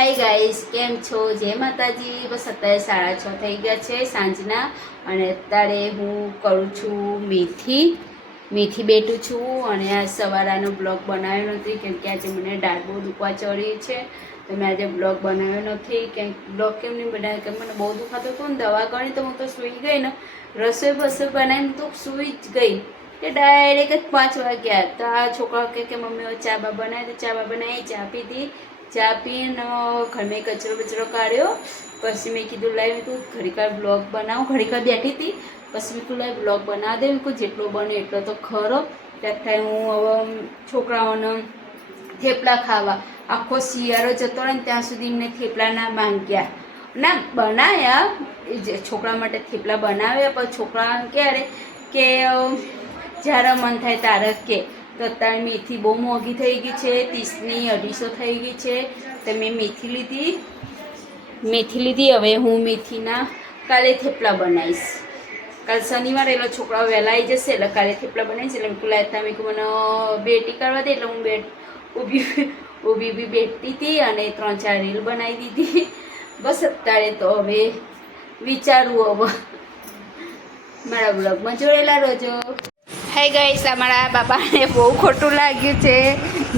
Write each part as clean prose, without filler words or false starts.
Hi guys, કેમ છો? જય માતાજી. બસ અત્યારે 6:30 થઈ ગયા છે સાંજના, અને અત્યારે હું કરું છું મેથી બેઠું છું. અને આ સવારનો બ્લોગ બનાવ્યો નથી કેમ કે આજે મને દાઢ બહુ દુખવા ચડી છે, તો મેં આજે બ્લોગ બનાવ્યો નથી. કેમ બ્લોગ કેમ નહીં બનાવ્યો કે મને બહુ દુખાતું હતું ને, દવા ગણી તો હું તો સૂઈ ગઈ ને. રસોઈ બનાવીને તો સૂઈ જ ગઈ કે ડાયરેક્ટ 5 વાગ્યા. તો આ છોકરાઓ કે મમ્મી ચા બા બનાવી, તો ચા બા બનાવી, ચા પીધી. ચા પીને ઘરમાં કચરો કાઢ્યો. પછી મેં કીધું લાવી, મેં કહું ઘડીકવાર બ્લોગ બનાવું. ઘડીકવાર બેઠી હતી, પછી મેં કહું લાવી બ્લોગ બનાવી દે. મેં કહું જેટલો બને એટલો તો ખરો. ત્યાં થાય હું હવે છોકરાઓને થેપલા ખાવા, આખો શિયાળો જતો રહે ને ત્યાં સુધી એમને થેપલા ના માંગ્યા, ના બનાવ્યા. છોકરા માટે થેપલા બનાવ્યા, પણ છોકરા ક્યારે કે જ્યારે મન થાય ત્યારે કે. તો અત્યારે મેથી બહુ મોંઘી થઈ ગઈ છે, 30ની 250 થઈ ગઈ છે. તો મેં મેથી લીધી. હવે હું મેથીના કાલે થેપલા બનાવીશ. કાલે શનિવાર એટલે છોકરાઓ વહેલા આવી જશે, એટલે કાલે થેપલા બનાવીશ. એટલે મેં લાવતા મેં મને બેટી કરવા દે, એટલે હું ઊભી બેઠતી હતી અને 3-4 રીલ બનાવી દીધી. બસ અત્યારે તો હવે વિચારવું હવે મારા બ્લોગમાં જોડેલા રહેજો. હાય ગાઈસ, અમારા બાપાને બહુ ખોટું લાગ્યું છે.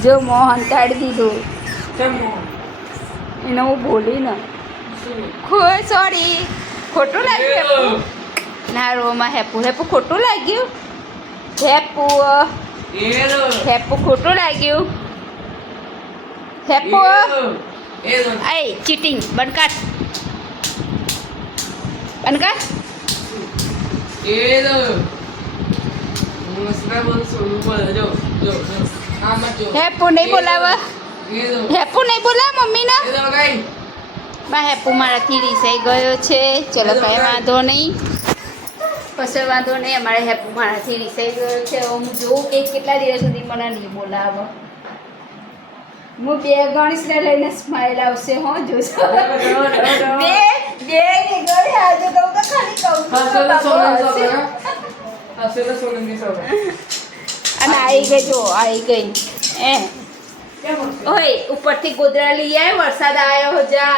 જો મોં હંતાડી દીધું એને હું બોલી ને, સોરી, ખોટું લાગ્યું. ના રોમાં હેપુ ખોટું લાગ્યું. હેપુ ખોટું લાગ્યું. હેપુ આય ચીટિંગ બંધ કર. હેપુ નહીં બોલાવે, મમ્મી ના. હેપુ મારાથી રીસાઈ ગયો છે. ચલો કઈ વાંધો નહીં, પછી વાંધો નહીં. અમારે હેપુ મારાથી રીસાઈ ગયો છે. હું જોઉં કે કેટલા દિવસ સુધી મને નહીં બોલાવે. હું 2 ગણેશ ને લઈને સ્માઈલ આવશે. હો જોશો બે ગણી આજે તો ખાલી કહું અને આવી ગઈ. જો આવી ગઈ ઓય ઉપરથી ગોદરા લઈ આય. વરસાદ આવ્યો જા,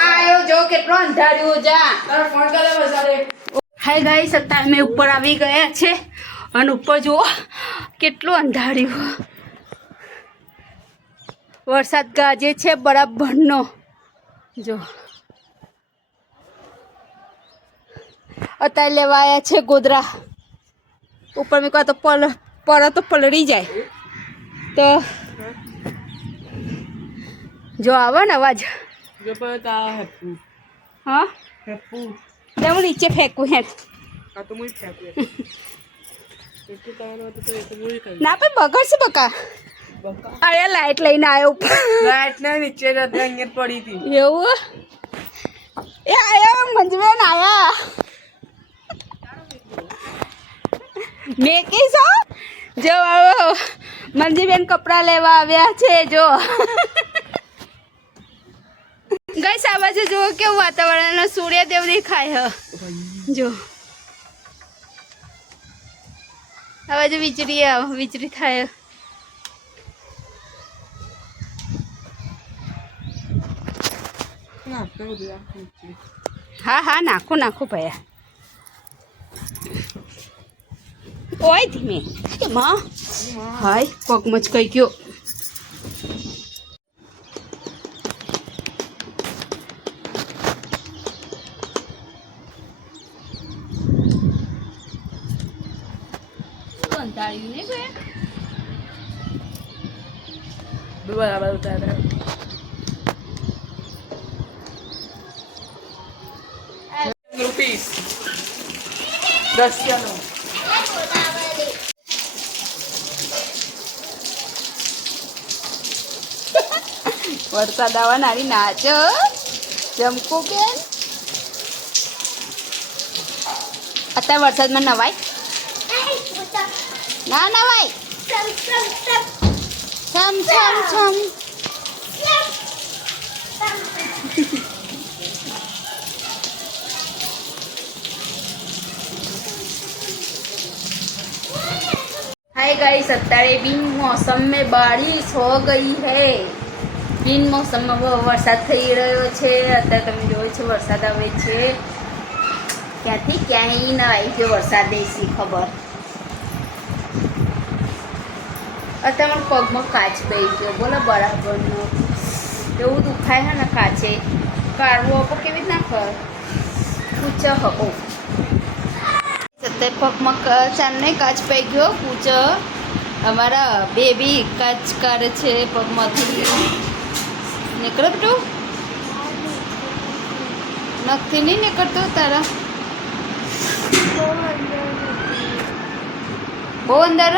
આવ્યો જો કેટલો અંધાર્યું જા. હાય ગાઈસ, અત્યારે અમે ઉપર આવી ગયા છે અને ઉપર જુઓ કેટલું અંધાર્યું. વરસાદ ગાજે છે બરાબરનો. જો અત્યારે લેવા આવ્યા છે ગોદરા. ઉપર મેં કહો તો તો પલળી જાય. તો જો આવે ને અવાજ, હા હું નીચે ફેંકું. ના પણ બગડશે બકા. અરે લાઈટ લઈને આવ્યો ઉપર. લાઈટ ના નીચે અહીંયા પડી હતી. એવું એ આયા મંજબેન આયા. મેં કીધો જો મંજીબેન કપડાં લેવા આવ્યા છે. જો ગઈ આ બાજુ જુઓ કેવું વાતાવરણ, સૂર્યદેવ દેખાય. જો આ બાજુ વીજળી થાય. હા નાખું ભયા. ઓય ધીમે માં હાય પગમાં જ કઈ ગયો. કંટાળ્યું નહીં ભયા? બરાબર ઉતારે ₹10 વરસાદ આવવા નારી નાચ જમકું કે. અત્યારે વરસાદમાં નવાય ના નવાય. છમ हाय गाइस, અત્યારે भी मौसम में बारिश हो गई है. બિનમોસમમાં બહુ વરસાદ થઈ રહ્યો છે. અત્યારે તમે જોવો છો વરસાદ આવે છે. ક્યાંથી ક્યાંય ના આવી ગયો વરસાદ એસી ખબર. અત્યારે મને પગમાં કાચ પડી ગયો બોલો બરાબરનો. એવું દુખાય છે ને કાચે. કાઢવો આપો કેવી રીતના કર પૂછ હકો. અત્યારે પગમાં ચાંદને કાચ પડી ગયો પૂછ. અમારા બેબી કાચ કાઢે છે પગમાંથી. નીકળે બેટું નખથી નહીં નીકળતો તારા બહુ અંદર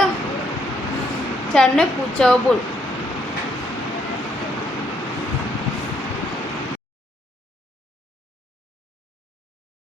ચારને પૂછો બોલ.